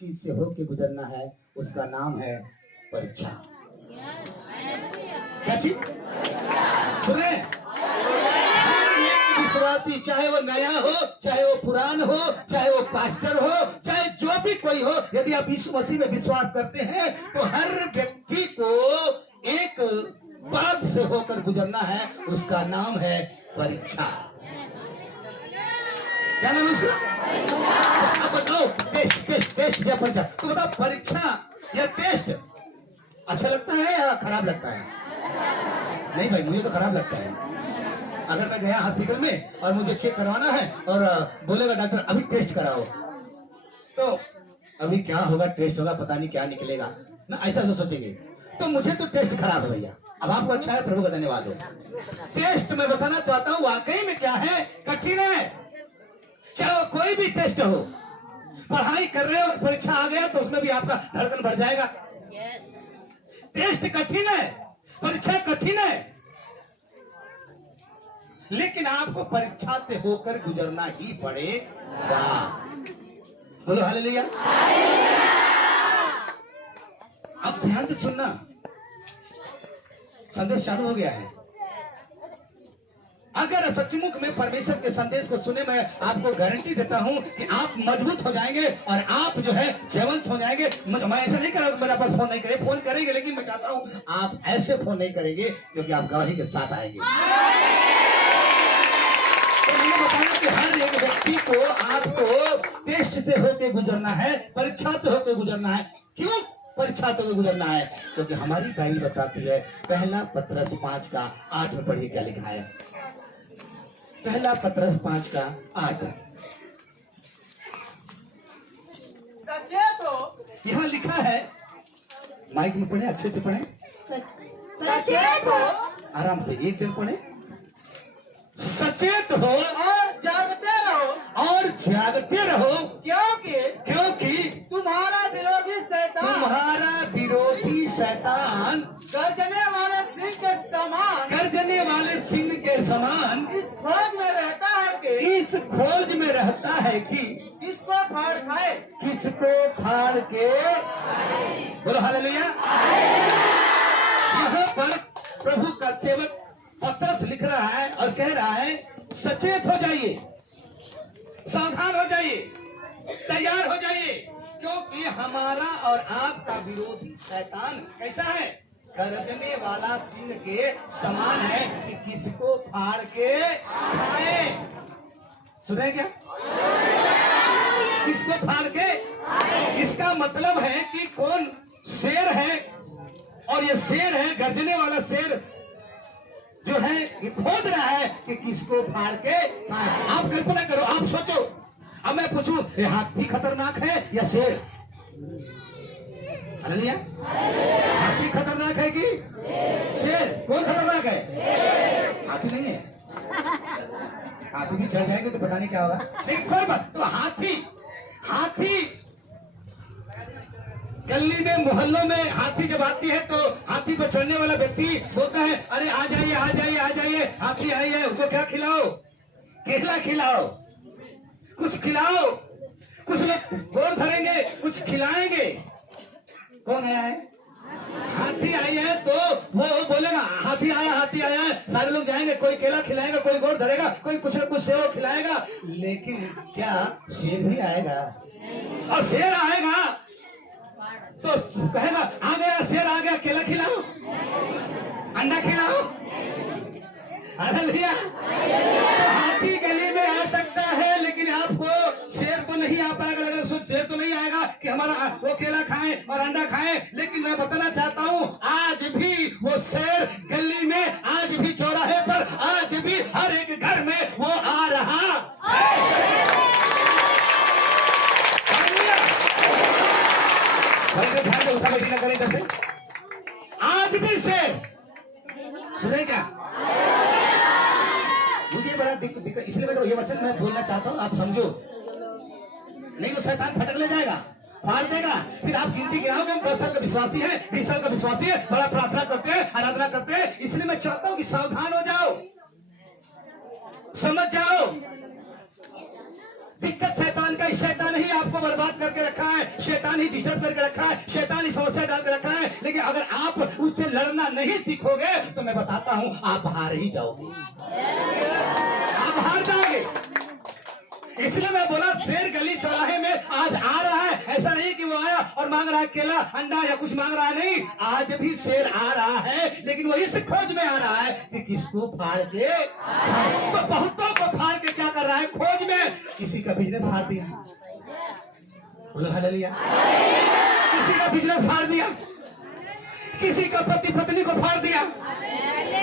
चीज से होके गुजरना है, उसका नाम है परीक्षा। क्या चीज सुने? विश्वासी, चाहे वो नया हो, चाहे वो पुरान हो, चाहे वो पास्टर हो, चाहे जो भी कोई हो, यदि आप यीशु मसीह में विश्वास करते हैं तो हर व्यक्ति को एक बात से होकर गुजरना है, उसका नाम है परीक्षा। क्या नाम है उसका? अब बताओ, टेस्ट या परीक्षा? तो बताओ, परीक्षा या टेस्ट अच्छा लगता है या खराब लगता है? नहीं भाई, मुझे तो खराब लगता है। अगर मैं गया हॉस्पिटल में और मुझे चेक करवाना है और बोलेगा डॉक्टर अभी टेस्ट कराओ, तो अभी क्या होगा, टेस्ट होगा, पता नहीं क्या निकलेगा ना, ऐसा तो सोचेंगे। तो मुझे तो टेस्ट खराब है भैया। अब आपको अच्छा है, प्रभु का धन्यवाद हो। टेस्ट मैं बताना चाहता हूँ वाकई में क्या है, कठिन है। चाहे वो कोई भी टेस्ट हो, पढ़ाई कर रहे हो और परीक्षा आ गया तो उसमें भी आपका धड़कन बढ़ जाएगा। टेस्ट कठिन है, परीक्षा कठिन है, लेकिन आपको परीक्षा से होकर गुजरना ही पड़ेगा। बोलो हालेलुया। अब ध्यान से सुनना, संदेश चालू हो गया है। अगर सचमुच में परमेश्वर के संदेश को सुने, मैं आपको गारंटी देता हूं कि आप मजबूत हो जाएंगे और आप जो है जीवंत हो जाएंगे। मैं ऐसा नहीं कर रहा मेरे पास फोन नहीं करे, फोन करेंगे, लेकिन मैं चाहता हूं आप ऐसे फोन नहीं करेंगे क्योंकि आप गवाही के साथ आएंगे। तो मैंने बताया कि हर एक व्यक्ति को आपको टेस्ट से होकर गुजरना है, परीक्षा से होकर गुजरना है। क्यों परीक्षा से गुजरना है? क्योंकि हमारी बाइबल बताती है, पहला पत्रस 5:8 में पढ़िए क्या लिखा है। पहला पत्रस 5:8 सचेत हो। यहाँ लिखा है, माइक में पढ़े, अच्छे से पढ़े, सचेत हो आराम से एक दिन पढ़े। सचेत हो और जागते रहो, और जागते रहो, क्योंकि तुम्हारा विरोधी शैतान गर्जने वाले सिंह के समान इस खोज में रहता है कि किसको फाड़ के बोलो हालेलुया। यहाँ पर प्रभु का सेवक पत्रस लिख रहा है और कह रहा है, सचेत हो जाइए, सावधान हो जाइए, तैयार हो जाइए, क्योंकि हमारा और आपका विरोधी शैतान कैसा है? गर्जने वाला सिंह के समान है कि किसको फाड़ के खाए। सुने क्या? किसको फाड़ के? इसका मतलब है कि कौन शेर है, और ये शेर है, गर्जने वाला शेर जो है, ये खोज रहा है कि किसको फाड़ के खाए। आप कल्पना करो, आप सोचो, अब मैं पूछूं, ये हाथी खतरनाक है या शेर? हालेलुया। हाथी खतरनाक है कि शेर? कौन खतरनाक है? हाथी नहीं है। हाथी भी चढ़ जाएंगे तो पता नहीं क्या होगा, लेकिन कोई बात। तो हाथी गली में, मोहल्लों में हाथी जब आती है तो हाथी पर चढ़ने वाला व्यक्ति बोलता है, अरे आ जाइए आ जाइए आ जाइए, हाथी आई है, उसको क्या खिलाओ? केला खिलाओ, कुछ खिलाओ। कुछ लोग गोद धरेंगे, कुछ खिलाएंगे। कौन आया है? हाथी आई है, तो वो बोलेगा हाथी आया है, सारे लोग जाएंगे, कोई केला खिलाएगा, कोई गोद धरेगा, कोई कुछ न कुछ सेव खिलाएगा। लेकिन क्या शेर भी आएगा? और शेर आएगा तो कहेगा, आ गया शेर, आ गया, केला खिलाओ, अंडा खिलाओ। हालेलुया। हाथी गली में आ सकता है, लेकिन आपको शेर तो नहीं आ पाएगा। लगा सोच, शेर तो नहीं आएगा कि हमारा वो केला खाए और अंडा खाए। लेकिन मैं बताना चाहता हूँ, आज भी वो शेर गली में, आज भी चौराहे पर, आज भी हर एक घर में वो आ रहा है। उठा बैठी ना करें जैसे, आज भी शेर। सुने क्या? मुझे बड़ा दिक्कत, इसलिए मैं तो ये वचन मैं बोलना चाहता हूँ, आप समझो, नहीं तो शैतान फटक ले जाएगा, फाड़ देगा। फिर आप गिनती गिराओगे, 10 साल का विश्वासी है, 20 साल का विश्वासी है, बड़ा प्रार्थना करते हैं, आराधना करते हैं। इसलिए मैं चाहता हूँ कि सावधान हो जाओ, समझ जाओ। दिक्कत शैतान का, शैतान ही आपको बर्बाद करके रखा है, शैतान ही डिस्टर्ब करके रखा है, शैतान ही समस्या डाल के रखा है, लेकिन अगर आप उससे लड़ना नहीं सीखोगे तो मैं बताता हूं आप हार ही जाओगे, आप हार जाओगे। इसलिए मैं बोला शेर गली चौराहे में आज आ रहा है, ऐसा नहीं कि वो आया और मांग रहा है केला अंडा या कुछ मांग रहा है, नहीं, आज भी शेर आ रहा है, लेकिन वो इस खोज में आ रहा है कि किसको फाड़ के खाए। तो बहुतों को फाड़ के क्या कर रहा है खोज में, किसी का बिजनेस फाड़ दिया, बोलो हालेलुया, किसी का बिजनेस फाड़ दिया, किसी का पति पत्नी को फाड़ दिया,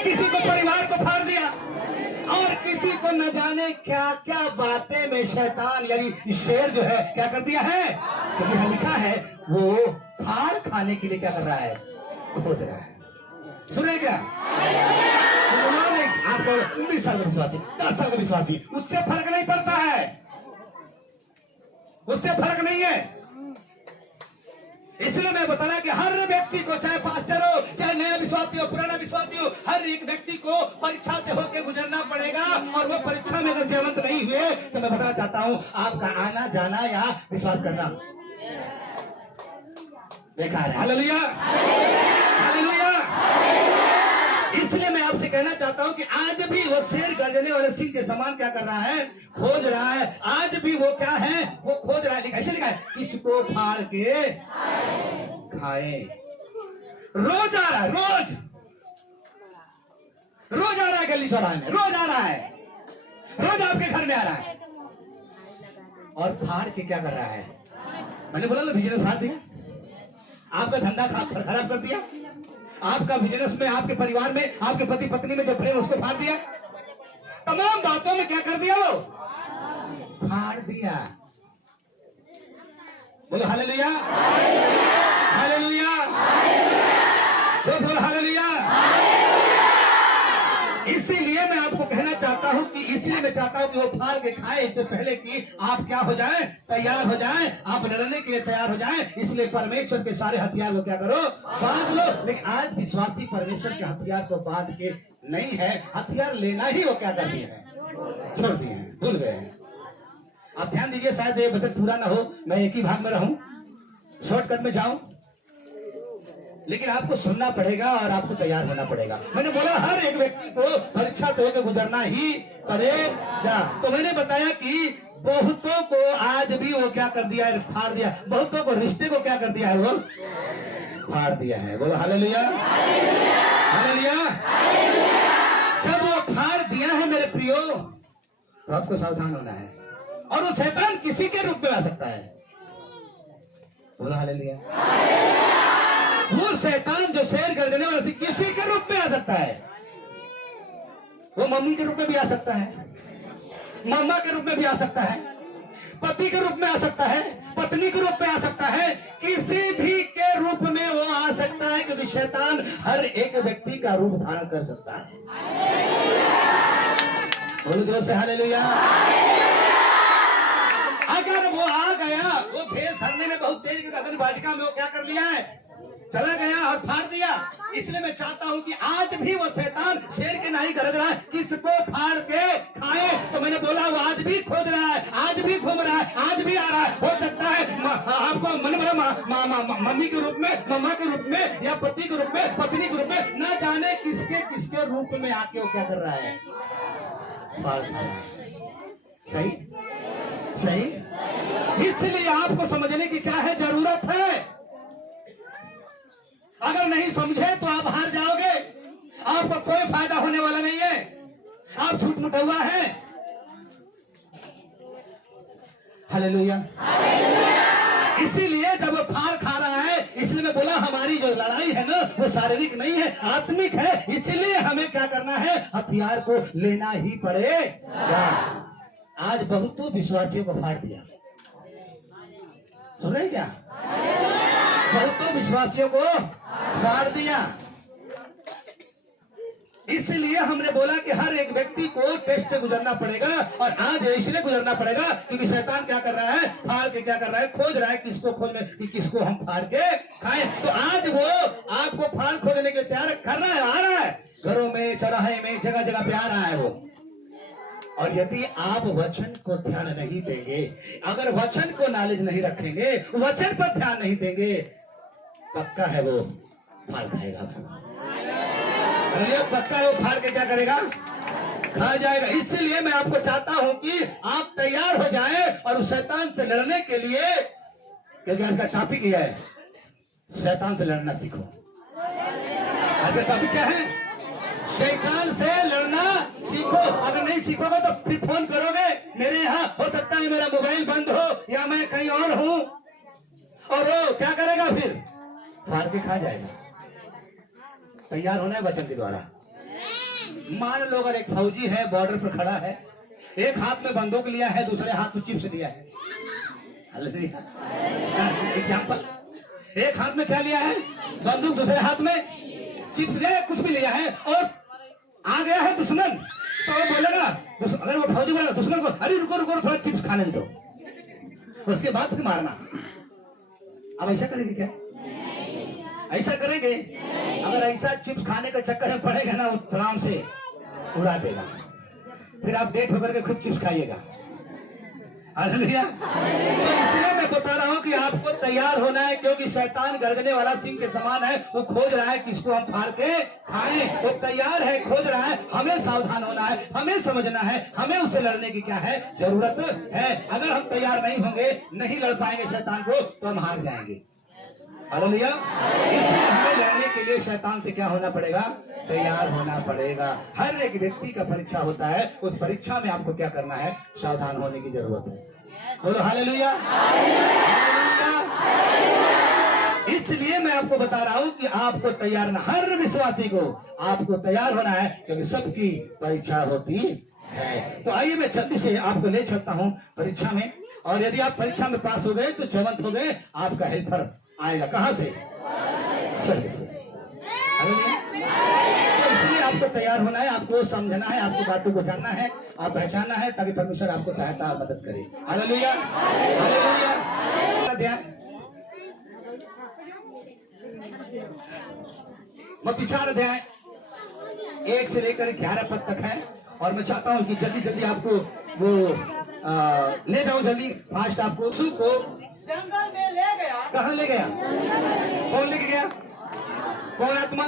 किसी को परिवार को फाड़ दिया, और किसी को न जाने क्या क्या बातें में शैतान यानी शेर जो है क्या कर दिया है, क्योंकि यहाँ लिखा है वो फाड़ खाने के लिए क्या कर रहा है, खोज रहा है। सुने क्या, आपको 19 साल का विश्वासी, 10 साल का विश्वासी, उससे फर्क नहीं पड़ता है, उससे फर्क नहीं है। इसलिए मैं बता रहा कि हर व्यक्ति को, चाहे पास्टर हो, चाहे नया विश्वासी हो, पुराना विश्वासी हो, हर एक व्यक्ति को परीक्षा से होकर गुजरना पड़ेगा, और वो परीक्षा में अगर जयवंत नहीं हुए तो मैं बताना चाहता हूं आपका आना जाना या विश्वास करना बेकार है। Hallelujah, hallelujah. इसलिए मैं आपसे कहना चाहता हूं कि आज भी वो शेर गर्जने वाले सिंह के समान क्या कर रहा है, खोज रहा है। आज भी वो क्या है, वो खोज रहा है। ऐसे लिखा है, किसको फाड़ के खाए। रोज आ रहा है, रोज रोज आ रहा है, गली चौराहे में रोज आ रहा है, रोज आपके घर में आ रहा है, और फाड़ के क्या कर रहा है, मैंने बोला ना बिजनेस फाड़ दिया, आपका धंधा खराब कर दिया, आपका बिजनेस में, आपके परिवार में, आपके पति पत्नी में जो प्रेम उसको फाड़ दिया, तमाम बातों में क्या कर दिया, वो फाड़ दिया। बोलो हालेलुया, हालेलुया, बोलो हालेलुया। इसीलिए मैं आपको कहना चाहता हूं कि इसलिए मैं चाहता हूं कि वो फाड़ के खाए इससे पहले कि आप क्या हो जाए, तैयार हो जाए, आप लड़ने के लिए तैयार हो जाए। इसलिए परमेश्वर के सारे हथियार को क्या करो, बांध लो। लेकिन आज विश्वासी परमेश्वर के हथियार को बांध के नहीं है, हथियार लेना ही वो क्या कर दिए हैं, छोड़ दिए हैं, भूल गए हैं। आप ध्यान दीजिए, शायद ये बजट पूरा ना हो, मैं एक ही भाग में रहूं, शॉर्टकट में जाऊं, लेकिन आपको सुनना पड़ेगा और आपको तैयार होना पड़ेगा। मैंने बोला हर एक व्यक्ति को परीक्षा तो होकर गुजरना ही पड़ेगा। तो मैंने बताया कि बहुतों को आज भी वो क्या कर दिया है, फाड़ दिया। बहुतों को रिश्ते को क्या कर दिया है, वो फाड़ दिया है। बोलो हालेलुया, हालेलुया। जब वो फाड़ दिया है मेरे प्रियो, तो आपको सावधान होना है। और वो शैतान किसी के रूप में आ सकता है। बोलो हालेलुया। वो शैतान जो शेर गर्जने वाला थी, किसी के रूप में आ सकता है। वो मम्मी के रूप में भी आ सकता है, मामा के रूप में भी आ सकता है, पति के रूप में आ सकता है, पत्नी के रूप में आ सकता है, किसी भी के रूप में वो आ सकता है, क्योंकि शैतान हर एक व्यक्ति का रूप धारण कर सकता है। बोलो जोर से हालेलुया। अगर वो आ गया, वो भेष धरने में बहुत तेज, अगर वाटिका में वो क्या कर लिया है, चला गया और फाड़ दिया। इसलिए मैं चाहता हूं कि आज भी वो शैतान शेर के नहीं गरज रहा है, किसको फाड़ के खाए। तो मैंने बोला वो आज भी खोज रहा है, आज भी घूम रहा है, आज भी आ रहा है। हो सकता है आपको मन बोला मम्मी के रूप में, मम्मा के रूप में, या पति के रूप में, पत्नी के रूप में, न जाने किसके किसके रूप में आके वो क्या कर रहा है, फाड़ खा रहा है। सही सही। इसलिए आपको समझने की क्या है, जरूरत है। अगर नहीं समझे तो आप हार जाओगे, आपको कोई फायदा होने वाला नहीं है, आप झूठ मुठौआ है। हालेलुया। इसीलिए जब वो फाड़ खा रहा है, इसलिए मैं बोला हमारी जो लड़ाई है ना, वो शारीरिक नहीं है, आत्मिक है। इसलिए हमें क्या करना है, हथियार को लेना ही पड़ेगा। आज बहुतों विश्वासियों को फाड़ दिया, सुन रहे क्या, बहुतों विश्वासियों को फाड़ दिया। इसलिए हमने बोला कि हर एक व्यक्ति को टेस्ट से गुजरना पड़ेगा। और आज इसलिए गुजरना पड़ेगा क्योंकि शैतान क्या कर रहा है, फाड़ के क्या कर रहा है, खोज रहा है किसको खोज में, कि किसको हम फाड़ के खाएं। तो आज वो आपको फाड़ खोजने के लिए तैयार कर रहा है, आ रहा है, घरों में, चौराहे में, जगह जगह पे आ रहा है। वो और यदि आप वचन को ध्यान नहीं देंगे, अगर वचन को नॉलेज नहीं रखेंगे, वचन पर ध्यान नहीं देंगे, पक्का है वो फाड़ खाएगा आपको। अरे पक्का है वो फाड़ के क्या करेगा? खा जाएगा। इसलिए मैं आपको चाहता हूं कि आप तैयार हो जाएं और उस शैतान से लड़ने के लिए, क्योंकि आज का टॉपिक यह है, शैतान से लड़ना सीखो। आज का टॉपिक क्या है? शैतान से लड़ना सीखो। अगर नहीं सीखोगे तो फिर फोन करोगे, मेरे यहाँ हो सकता है मेरा मोबाइल बंद हो या मैं कहीं और हूं, और वो क्या करेगा? फिर फाड़ के खा जाएगा। तैयार होना है वचन के द्वारा। मान लो अगर एक फौजी है, बॉर्डर पर खड़ा है, एक हाथ में बंदूक लिया है, दूसरे हाथ में चिप्स लिया है। एग्जाम्पल, एक हाथ में क्या लिया है? बंदूक, दूसरे हाथ में चिप्स लिया, कुछ भी लिया है, और आ गया है दुश्मन, तो वो बोलेगा, अगर वो फौजी बोलेगा दुश्मन को, अरे रुको रुको थोड़ा चिप्स खाने दो, उसके बाद फिर मारना। अब ऐसा करेंगे क्या? ऐसा करेंगे? अगर ऐसा चिप्स खाने का चक्कर में पड़ेगा ना, वो आराम से उड़ा देगा। फिर आप डेट होकर के खुद चिप्स खाइएगा। हालेलुया। तो इसलिए मैं बता रहा हूं कि आपको तैयार होना है, क्योंकि शैतान गर्जने वाला सिंह के समान है। वो खोज रहा है किसको हम फाड़ के खाएं। वो तैयार है, खोज रहा है। हमें सावधान होना है, हमें समझना है, हमें उससे लड़ने की क्या है? जरूरत है। अगर हम तैयार नहीं होंगे, नहीं लड़ पाएंगे शैतान को, तो हम हार जाएंगे। हालेलुया। इसलिए हमें लड़ने के लिए शैतान से क्या होना पड़ेगा? तैयार होना पड़ेगा। हर एक व्यक्ति का परीक्षा होता है, उस परीक्षा में आपको क्या करना है? सावधान होने की जरूरत है। बोलो हालेलुया। इसलिए मैं आपको बता रहा हूं कि आपको तैयार ना, हर विश्वासी को आपको तैयार होना है, क्योंकि सबकी परीक्षा होती है। तो आइए मैं जल्दी से आपको ले चलता हूं परीक्षा में, और यदि आप परीक्षा में पास हो गए तो जयवंत हो गए। आपका हेल्पर आएगा कहां से? स्वर्ग से। तो इसलिए आपको तैयार होना है, आपको समझना है, आपको बातों को जानना है, आप पहचानना है, ताकि परमेश्वर आपको सहायता और मदद करे। हालेलुया। हालेलुया। ध्यान, मत्ती 4 अध्याय 1 से लेकर 11 पद तक है, और मैं चाहता हूं कि जल्दी जल्दी आपको वो ले जाओ, जल्दी फास्ट। आपको यीशु को जंगल में ले गया। कहाँ ले गया? कौन लेके गया? कौन आत्मा?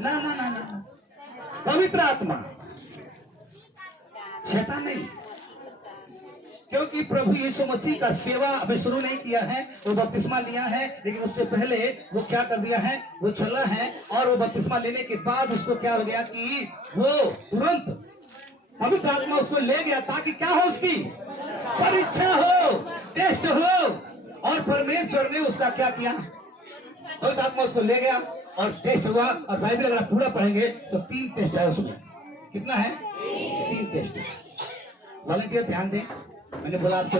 ना ना ना ना, पवित्र आत्मा, शैतान नहीं। क्योंकि प्रभु यीशु मसीह का सेवा अभी शुरू नहीं किया है, वो बपतिस्मा लिया है, लेकिन उससे पहले वो क्या कर दिया है? वो चला है, और वो बपतिस्मा लेने के बाद उसको क्या हो गया कि वो तुरंत पवित्र आत्मा उसको ले गया, ताकि क्या हो? उसकी परीक्षा हो, टेस्ट हो। और परमेश्वर ने उसका क्या किया? पवित्र आत्मा उसको ले गया और टेस्ट हुआ। और बाइबल अगर आप पूरा पढ़ेंगे तो 3 टेस्ट है उसमें। कितना है? 3 टेस्ट। वॉलंटियर ध्यान दें, मैंने बोला आपको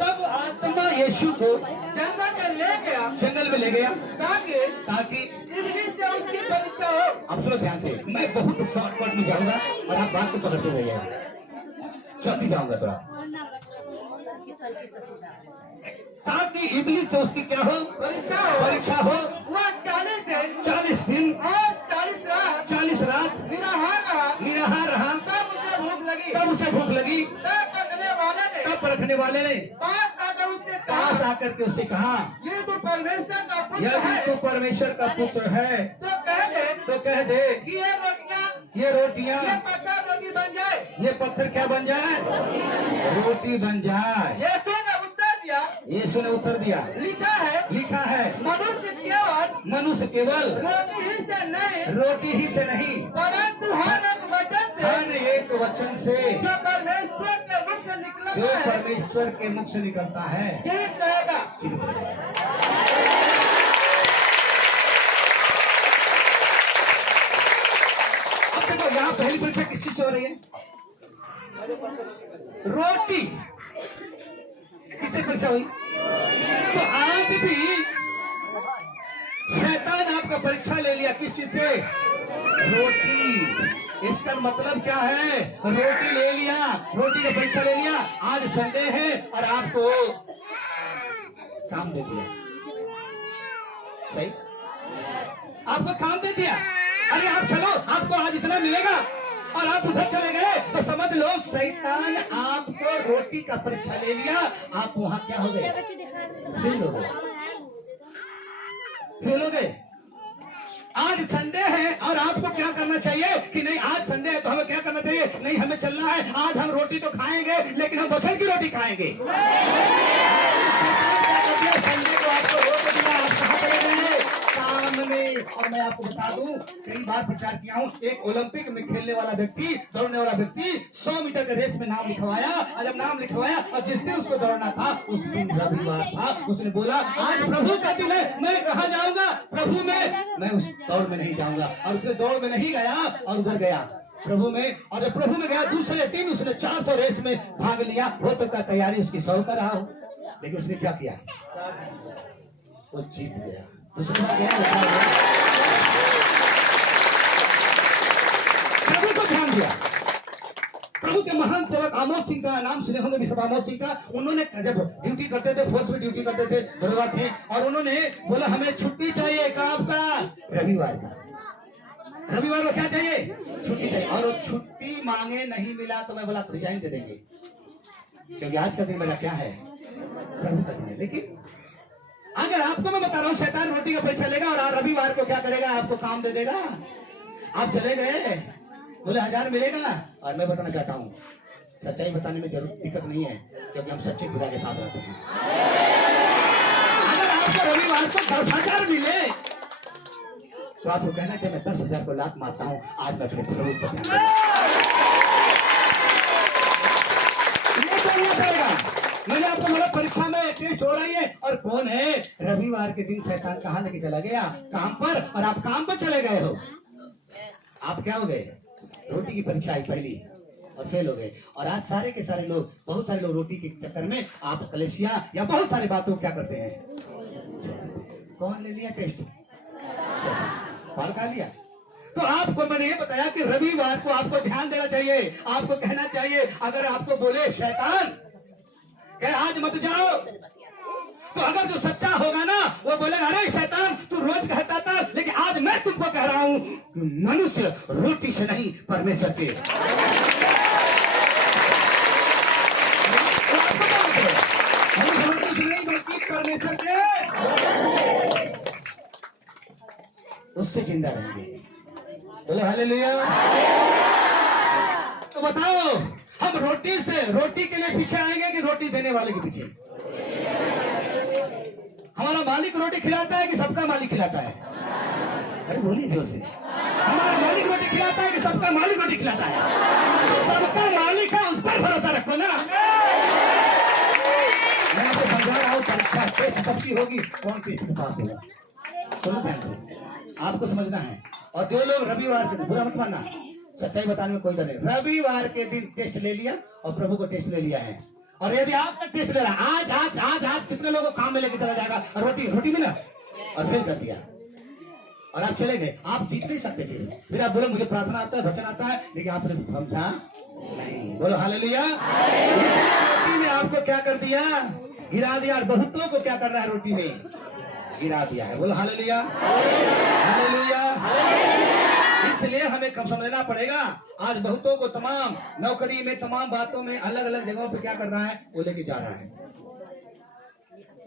तब आत्मा यीशु को जंगल में ले गया। जंगल में ले गया, ताकि इब्लीस से उसकी परीक्षा हो। अब सुनो ध्यान से, मैं बहुत शॉर्टकट में जाऊंगा और आप बात को पकड़ते रहिएगा। जल्दी जाऊंगा थोड़ा, ताकि इब्लीस से उसकी क्या हो? परीक्षा हो। वह 40 दिन और 40 रात 40 रात निराहार रहा। तब उसे भूख लगी। तब रखने वाले ने पास आकर के उससे कहा, ये तो परमेश्वर का पुत्र यदि है। तू परमेश्वर का पुत्र है तो कह दे कि ये रोटियां ये पत्थर रोटी बन जाए। ये पत्थर क्या बन जाए? रोटी बन जाए। यीशु ने उत्तर दिया, लिखा है मनुष्य केवल रोटी ही से नहीं, परंतु हर एक वचन से जो परमेश्वर के मुख से निकलता जो है, परमेश्वर के मुख से निकलता है जीवित रहेगा। अब देखो, यहाँ पहली परीक्षा किस चीज से हो रही है? रोटी। किससे परीक्षा हुई? तो आज भी शैतान आपका परीक्षा ले लिया। किस चीज से? रोटी। इसका मतलब क्या है? रोटी ले लिया, रोटी का परीक्षा ले लिया। आज संडे है और आपको काम दे दिया। सही, आपको काम दे दिया। अरे आप चलो, आपको आज इतना मिलेगा, और आप उधर चले गए तो समझ लो शैतान आपको रोटी का परीक्षा ले लिया, आप वहां क्या हो गए? फेल हो गए। फेल हो गए। आज संडे है और आपको क्या करना चाहिए कि नहीं आज संडे है तो हमें क्या करना चाहिए? नहीं हमें चलना है, आज हम रोटी तो खाएंगे लेकिन हम वचन की रोटी खाएंगे। संडे को आपको रोक दिया, आप कहाँ चले गए? काम में। और मैं आपको बता दूं, कई बार प्रचार किया हूँ, एक ओलंपिक में खेलने वाला व्यक्ति, दौड़ने वाला व्यक्ति 100 मीटर के रेस में नाम लिखवाया, और जब नाम लिखवाया और जिस दिन उसको दौड़ना था उस दिन रविवार था, उसने बोला आज प्रभु का दिन है, मैं कहाँ जाऊंगा? प्रभु में मैं उस दौड़ में नहीं जाऊंगा। और उसने दौड़ में नहीं गया और उधर गया प्रभु में, और जब प्रभु में गया दूसरे दिन उसने 400 रेस में भाग लिया। हो सकता है तैयारी उसकी 100 का रहा हो, लेकिन उसने क्या किया? वो जीत गया। दूसरी बात प्रभु को ध्यान दिया। प्रभु के महान सेवक आमोस सिंह का नाम सुने होंगे, बिशप आमोस सिंह का। उन्होंने जब ड्यूटी करते थे, फोर्स में ड्यूटी करते थे, दरोगा थे, और उन्होंने बोला हमें छुट्टी चाहिए कब का? रविवार का। रविवार को क्या चाहिए? छुट्टी चाहिए। और वो छुट्टी मांगे नहीं मिला तो मैं बोला रिजाइन दे देंगे, क्योंकि आज का दिन मेरा क्या है? प्रभु का दिन है। लेकिन अगर आपको मैं बता रहा हूँ शैतान रोटी का परीक्षा लेगा और रविवार को क्या करेगा? आपको काम दे देगा। आप चले गए, बोले 1000 मिलेगा, और मैं बताना चाहता हूँ सच्चाई बताने में जरूर दिक्कत नहीं है, क्योंकि हम सच्चे खुदा के साथ रहते हैं। अगर आपको रविवार को 10,000 मिले तो आपको कहना चाहिए मैं 10,000 को लात मारता हूँ, आज मैं अपने प्रभु को ध्यान पड़ेगा। मैंने आपको बोला परीक्षा में टेस्ट हो रही है, और कौन है? रविवार के दिन शैतान कहाँ लेके चला गया? काम पर, और आप काम पर चले गए हो। आप क्या हो गए? रोटी की परीक्षा आई पहली और फेल हो गए। और आज सारे के सारे लोग, बहुत सारे लोग रोटी के चक्कर में आप कलेशिया या बहुत सारी बातों क्या करते हैं? कौन ले लिया टेस्ट? पाल कर लिया। तो आपको मैंने ये बताया कि रविवार को आपको ध्यान देना चाहिए। आपको कहना चाहिए, अगर आपको बोले शैतान कहे आज मत जाओ, तो अगर जो सच्चा होगा ना वो बोलेगा अरे शैतान तू रोज कहता था, लेकिन आज मैं तुमको कह रहा हूं मनुष्य रोटी से नहीं परमेश्वर के। मनुष्य रोटी से नहीं बल्कि परमेश्वर के, उससे जिंदा रहेंगे। बोलो हालेलुया। तो बताओ हम रोटी के लिए पीछे आएंगे कि रोटी देने वाले के पीछे? हमारा मालिक रोटी खिलाता है कि सबका मालिक खिलाता है? अरे बोलिए जोर से। हमारा मालिक रोटी खिलाता है कि सबका मालिक रोटी खिलाता है? सबका मालिक है, उस पर भरोसा रखो ना। मैं आपको समझा रहा हूँ, परीक्षा टेस्ट सबकी होगी, कौन टेस्ट में पास होगा? सुनो ध्यान से, आपको समझना है। और जो लोग रविवार के दिन, बुरा मत मानना, सच्चाई बताने में कोई डर नहीं, रविवार के दिन टेस्ट ले लिया और प्रभु को टेस्ट ले लिया है। और यदि आपका टेस्ट ले रहा आज आज आज आज कितने लोगों को काम में लेके चला जाएगा? रोटी मिला और फेल कर दिया और आप चले गए। आप जीत नहीं सकते थे। फिर आप बोले मुझे प्रार्थना आता है, वचन आता है, लेकिन आपने समझा नहीं। बोलो हालेलुया। रोटी में आपको क्या कर दिया? गिरा दिया। और बहुतों को क्या कर रहा है? रोटी में गिरा दिया है। बोलो हालेलुया हालेलुया। इसलिए हमें कब समझना पड़ेगा, आज बहुतों को तमाम नौकरी में, तमाम बातों में, अलग अलग जगहों पे क्या कर रहा है? वो लेके जा रहा है,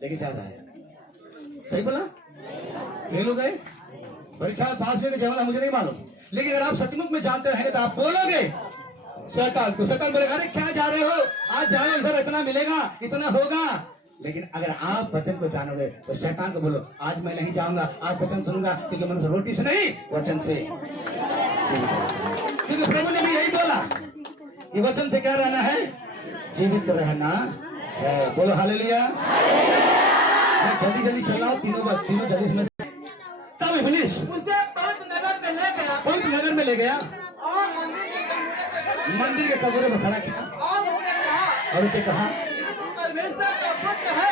लेके जा रहा है। सही बोला? फेल हो गए परीक्षा में, पास हुए कि जवाब मुझे नहीं मालूम, लेकिन अगर आप सचमुच में जानते रहेंगे तो आप बोलोगे शैतान को। शैतान बोलेगा अरे क्या जा रहे हो, आज जाओ, इधर इतना मिलेगा, इतना होगा। लेकिन अगर आप वचन को जानोगे तो शैतान को बोलो आज मैं नहीं जाऊंगा, आज वचन सुनूंगा, क्योंकि मनुष्य रोटी से नहीं वचन से। क्योंकि प्रभु ने भी यही बोला कि वचन से क्या रहना है? जीवित रहना है। बोलो हालेलुया। मैं जल्दी जल्दी चल रहा हूँ, तीनों जल्दी समझ। तब इब्लीस उसे पवित्र नगर में ले गया, पवित्र नगर में ले गया और मंदिर के कमरे में खड़ा किया और उसे कहा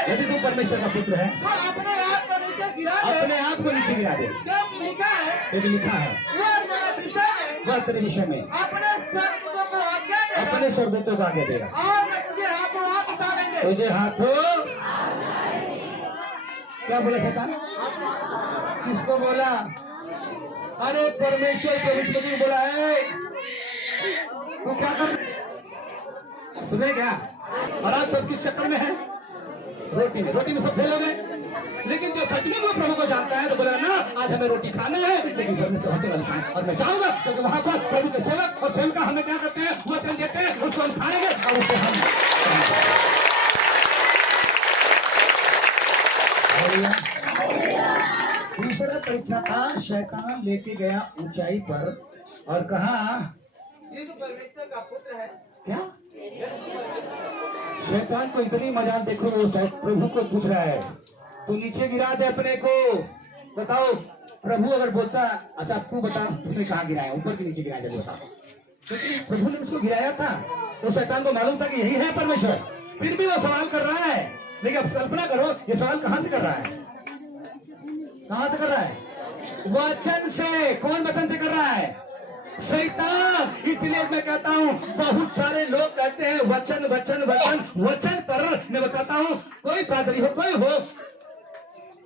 यदि तू परमेश्वर का पुत्र है तो अपने आप को नीचे गिरा दे। अपने आप को नीचे गिरा दे। क्योंकि लिखा है, क्योंकि लिखा है वह तेरे विषय में अपने स्वर्गदूतों को आगे देगा और तुझे हाथों हाथ उठा लेंगे। तुझे हाथों। क्या बोला शैतान? किसको बोला? अरे परमेश्वर को बोला है तू क्या कर, सुने क्या? और आज सब किस चक्कर में है? रोटी में सब फेल हो गए। लेकिन जो सच में वो प्रभु को जानता है तो बोला ना, आज हमें रोटी खाना है, लेकिन घर में से होटल वाली खाना, और मैं चाहूंगा क्योंकि वहां पर प्रभु के सेवक और सेवका हमें क्या करते हैं, वचन देते हैं, उसको हम खाएंगे और उससे हम। दूसरा परीक्षा था, शैतान लेके गया ऊंचाई पर और कहा, ये तो परमेश्वर का पुत्र है। क्या? शैतान को इतनी मजाल देखो, वो शायद प्रभु को पूछ रहा है, तू नीचे गिरा दे अपने को। बताओ, प्रभु अगर बोलता, अच्छा तू बता तुमने कहाँ गिराया, ऊपर के नीचे गिराया, जल्दी बताओ। क्योंकि प्रभु ने उसको गिराया था, तो शैतान को मालूम था कि यही है परमेश्वर, फिर भी वो सवाल कर रहा है। लेकिन अब कल्पना करो, ये सवाल कहाँ से कर रहा है? कहाँ से कर रहा है? वचन से। कौन वचन से कर रहा है? शैतान। इसलिए मैं कहता हूँ, बहुत सारे लोग कहते हैं वचन वचन वचन वचन पर। मैं बताता हूँ, कोई पादरी हो, कोई हो,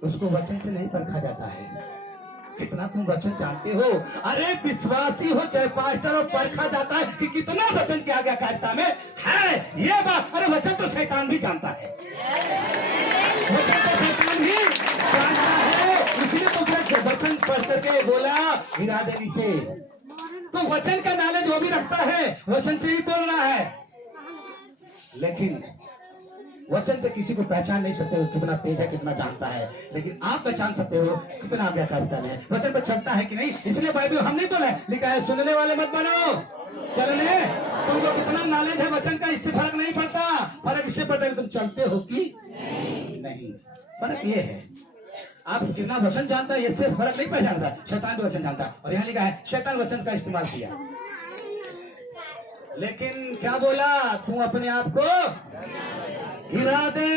उसको वचन से नहीं परखा जाता है। कितना तुम वचन जानते हो? अरे विश्वासी हो चाहे पास्टर हो, परखा जाता है कि कितना वचन की आज्ञाकारिता में है। ये बात, अरे वचन तो शैतान भी जानता है, वचन तो शैतान भी जानता है। इसलिए तो वचन पढ़ करके बोला, गिरा दे नीचे। तो वचन का नॉलेज वो भी रखता है, वचन से ही बोल रहा है। लेकिन वचन से किसी को पहचान नहीं सकते हो कितना तेज है, कितना जानता है। लेकिन आप पहचान सकते हो कितना आज्ञाकारिता में है, वचन पर चलता है कि नहीं। इसलिए बाइबल हम नहीं बोला है, लिखा है सुनने वाले मत बनो, चलने। तुमको कितना नॉलेज है वचन का, इससे फर्क नहीं पड़ता। फर्क इससे पड़ता है कि तुम चलते हो कि नहीं। फर्क ये है, आप कितना वचन जानता है, इससे फर्क नहीं पहचानता। शैतान भी वचन जानता है, और यहाँ लिखा है शैतान वचन का इस्तेमाल किया। लेकिन क्या बोला, तू अपने आप को गिरा दे,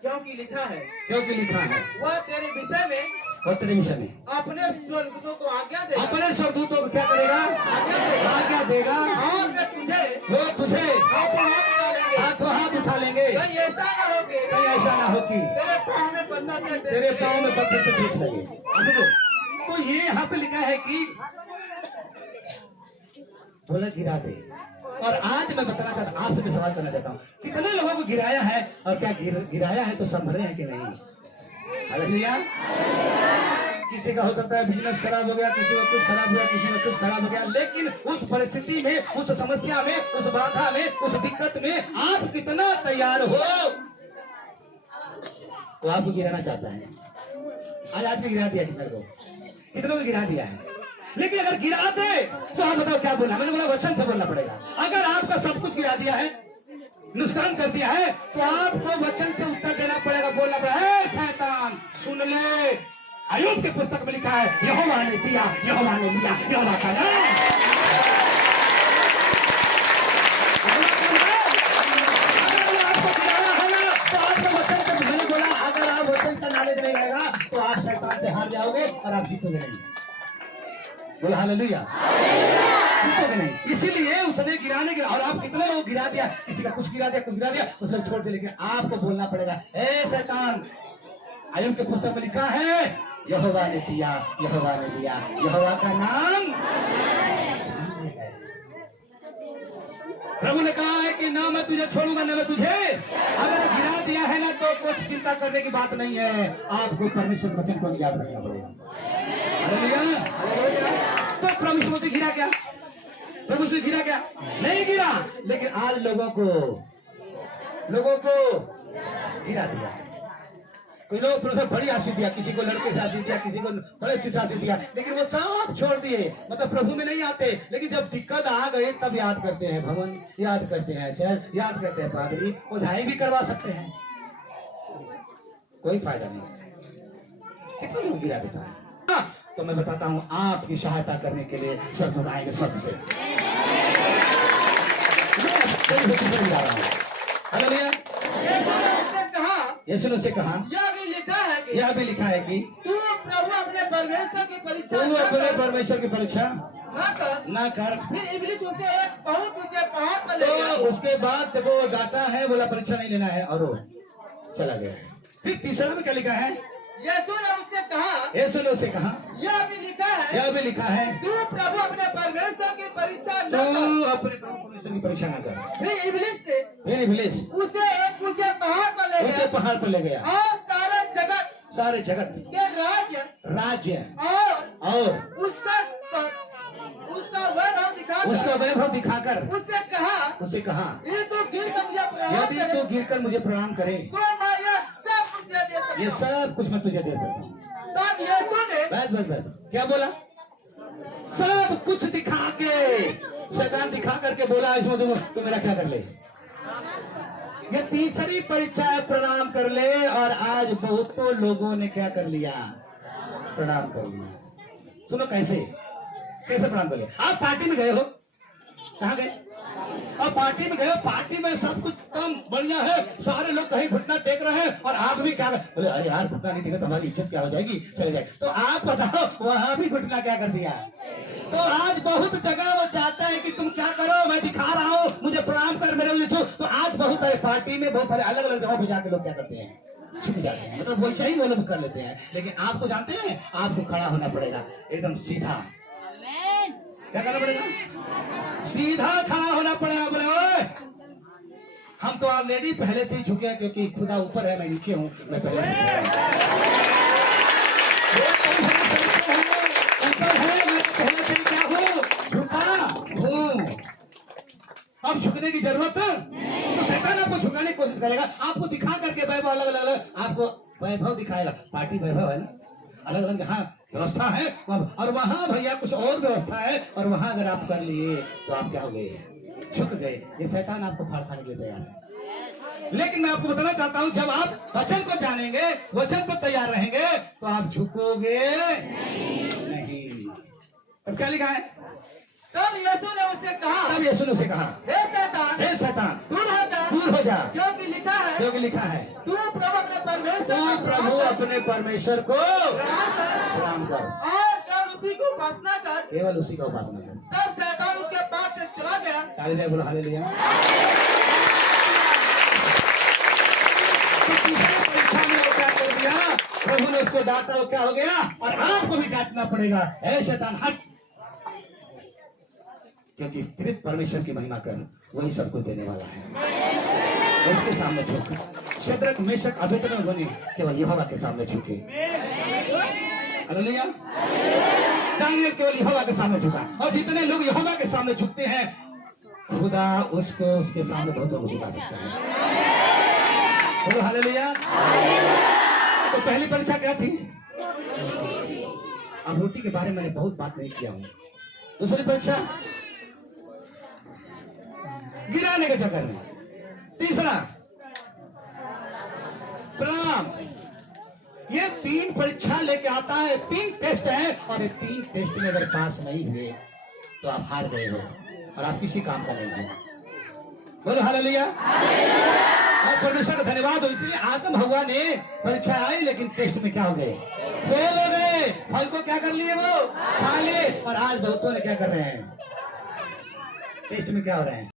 क्योंकि लिखा है, क्योंकि लिखा है वह तेरे विषय में, और तेरे विषय में अपने स्वर्गदूतों को आज्ञा देगा, अपने स्वर्गदूतों को क्या करेगा? आज्ञा देगा। और वे तुझे, वो तुझे हाथों हाथ उठा लेंगे। हाथों हाथ उठा लेंगे। कहीं ऐसा ना हो कि कहीं ऐसा ना हो कि तेरे पाँव में बंधा कर दे। तेरे पाँव में पत्थर से खींच लगे। अब देखो, तो ये यहाँ पे लिखा है कि बोला गिरा दे। और आज मैं बताना चाहता, आपसे मैं सवाल करना चाहता हूँ, कितने लोगों को गिराया है, और क्या गिराया है तो संभले हैं कि नहीं? हालेलुया। किसी का हो सकता है बिजनेस खराब हो गया, किसी का कुछ खराब हुआ, किसी का कुछ खराब हो गया, लेकिन उस परिस्थिति में, उस समस्या में, उस बाधा में, उस दिक्कत में आप कितना तैयार हो, तो आपको गिराना चाहता है। आज आपने गिरा दिया कितने को, कितनों को गिरा दिया है। लेकिन अगर गिरा दे तो आप बताओ क्या बोलना? मैंने बोला वचन से बोलना पड़ेगा। अगर आपका सब कुछ गिरा दिया है, नुकसान कर दिया है, तो आपको वचन से उत्तर देना पड़ेगा, बोलना पड़ेगा, शैतान सुन ले। अय्यूब की पुस्तक में लिखा है, यहोवा ने दिया, यहोवा ने लिया, यहोवा का नाम। अगर आपको गिराया है ना, तो आपको वचन से, मैंने बोला अगर आप वचन का नॉलेज नहीं रहेगा तो आप शैतान से हार जाओगे और आप जीतोगे नहीं। बोला हालेलुया, जीतोगे नहीं। इसीलिए उसने गिराने के, और आप कितने लोग गिरा दिया, किसी का कुछ गिरा दिया, कुछ गिरा दिया, उसने छोड़ दिया। लेकिन आपको बोलना पड़ेगा, ए शैतान, अय्यूब के पुस्तक में लिखा है, यहोवा ने दिया, यहोवा ने लिया, यहोवा का नाम। प्रभु ने कहा है कि ना मैं तुझे छोड़ूंगा, ना मैं तुझे। अगर गिरा दिया है ना, तो कुछ चिंता करने की बात नहीं है। आपको परमेश्वर वचन को याद रखना पड़ेगा। तो परमेश्वर से गिरा क्या? प्रभु से गिरा क्या? नहीं गिरा। लेकिन आज लोगों को गिरा दिया। कोई लोग प्रोफेसर बड़ी आशीष दिया, किसी को लड़के से आशीष दिया, किसी को बड़े अच्छे से आशीष दिया, लेकिन वो सब छोड़ दिए, मतलब प्रभु में नहीं आते। लेकिन जब दिक्कत आ गई तब याद करते हैं भवन, याद करते हैं चर्च, याद करते हैं पादरी, उधाई भी करवा सकते हैं, कोई फायदा नहीं। कितना लोग गिरा देता है। तो मैं बताता हूँ, आपकी सहायता करने के लिए सब लोग आएंगे सबसे। हालेलुया। यीशु ने कहा, यह भी लिखा है कि, यह भी लिखा है कि तू प्रभु अपने परमेश्वर की परीक्षा तू अपने परमेश्वर की परीक्षा न कर। फिर इब्लीस उसे एक बहुत ऊंचे पहाड़ पर ले गया। तो उसके बाद जब वो डांटा है, बोला परीक्षा नहीं लेना है, और वो चला गया। फिर तीसरा में क्या लिखा है? यीशु ने उससे कहा, यीशु ने उसे कहा, यह भी लिखा है, यह भी लिखा है, तू प्रभु अपने परमेश्वर की परीक्षा न तू कर। अपने परमेश्वर की परीक्षा न कर। फिर इब्लिस ने फिर इब्लीस उसे एक ऊंचे पहाड़ पर ले ऊंचे गया पहाड़ पर ले गया, और सारे जगत के राज्य और उसका वैभव उसका दिखाकर वैभव दिखाकर उसे कहा, ये तू गिर कर मुझे प्रणाम यदि करे, तू गिरकर मुझे प्रणाम करे तो मैं यह सब कुछ दे सकता ये हूँ। सब कुछ मैं तुझे दे सकता हूँ। तब यीशु ने बस बस बस क्या बोला? सब कुछ दिखा के, शैतान दिखा करके बोला इसमें तू मेरा क्या कर ले। ये तीसरी परीक्षा है, प्रणाम कर ले। और आज बहुतों लोगों ने क्या कर लिया? प्रणाम कर लिया। सुनो कैसे कैसे प्रणाम कर लिया। आप पार्टी में गए हो, कहाँ गए? और पार्टी में गए हो, पार्टी में सब कुछ कम बढ़िया है, सारे लोग कहीं घुटना टेक रहे हैं और आप भी क्या बोले, अरे यार घुटना नहीं टेका तो हमारी इज्जत क्या हो जाएगी, चले जाए। तो आप बताओ वहां भी घुटना क्या कर दिया। तो आज बहुत जगह वो चाहता है कि तुम क्या करो, मैं दिखा रहा हूँ, मुझे प्रणाम कर, मेरे लिए छू। तो आज बहुत सारे पार्टी में, बहुत सारे अलग अलग जगह पे जाके लोग क्या करते हैं, छुप जाते हैं। मतलब वैसा ही वो लोग कर लेते हैं। लेकिन आपको जानते हैं, आपको खड़ा होना पड़ेगा एकदम सीधा। क्या करना पड़ेगा? सीधा खड़ा होना पड़ेगा। बोले ओए, हम तो ऑलरेडी पहले से ही झुके हैं, क्योंकि खुदा ऊपर है, मैं नीचे हूँ, मैं पहले ऊपर है, मैं पहले से क्या हूँ, झुका हूँ। अब झुकने की जरूरत तो शैतान आपको झुकाने की कोशिश करेगा, आपको दिखा करके वैभव अलग अलग आपको वैभव दिखाएगा। पार्टी वैभव है ना, अलग अलग जहाँ व्यवस्था है, और वहां भैया कुछ और व्यवस्था है, और वहां अगर आप कर लिए तो आप क्या हो गए, झुक गए। ये शैतान आपको फाड़ खाने के लिए तैयार है। लेकिन मैं आपको बताना चाहता हूं, जब आप वचन को जानेंगे, वचन पर तैयार रहेंगे, तो आप झुकोगे नहीं। तब क्या लिखा है? तब यीशु ने उससे कहा, तब यीशु ने उसे कहा, हे शैतान, हे शैतान, दूर हो जा, दूर हो जा, क्योंकि लिखा है, क्योंकि लिखा है, तू प्रभु अपने परमेश्वर तू प्रभु अपने परमेश्वर को प्रणाम कर प्रणाम कर, और केवल उसी को उपासना कर। केवल उसी का उपासना कर। तब शैतान उसके पास से चला गया। ताली बोलो हालेलुया। तो तीसरी परीक्षा में वो क्या कर दिया, प्रभु ने उसको डांटा, वो क्या हो गया, और आपको भी डांटना पड़ेगा, ऐ शैतान हट। क्योंकि सिर्फ परमेश्वर की महिमा कर, वही सबको देने वाला है। उसके सामने झुक। शद्रक, मेशक, अबेदनगो ने केवल यहोवा के सामने झुके। हालेलुया। दानियल केवल यहोवा के सामने झुका, और जितने लोग यहोवा के सामने झुकते हैं, खुदा उसको उसके सामने बहुतों को झुका सकता है। बोलो हालेलुया। तो पहली परीक्षा क्या थी? अब रोटी के बारे में मैंने बहुत बात नहीं किया हूं। दूसरी परीक्षा गिराने के चक्कर में। तीसरा प्रणाम। ये 3 परीक्षा लेके आता है, 3 टेस्ट है, और ये 3 टेस्ट में अगर पास नहीं हुए तो आप हार गए हो और आप किसी काम का नहीं हो। बोलो हालेलुया। और परमेश्वर का धन्यवाद हो। इसलिए आदम हव्वा ने परीक्षा आई, लेकिन टेस्ट में क्या हो गए, फेल हो गए। फल को क्या कर लिए, वो खा लिए। और आज बहुतों ने क्या कर रहे हैं, टेस्ट में क्या हो रहे हैं,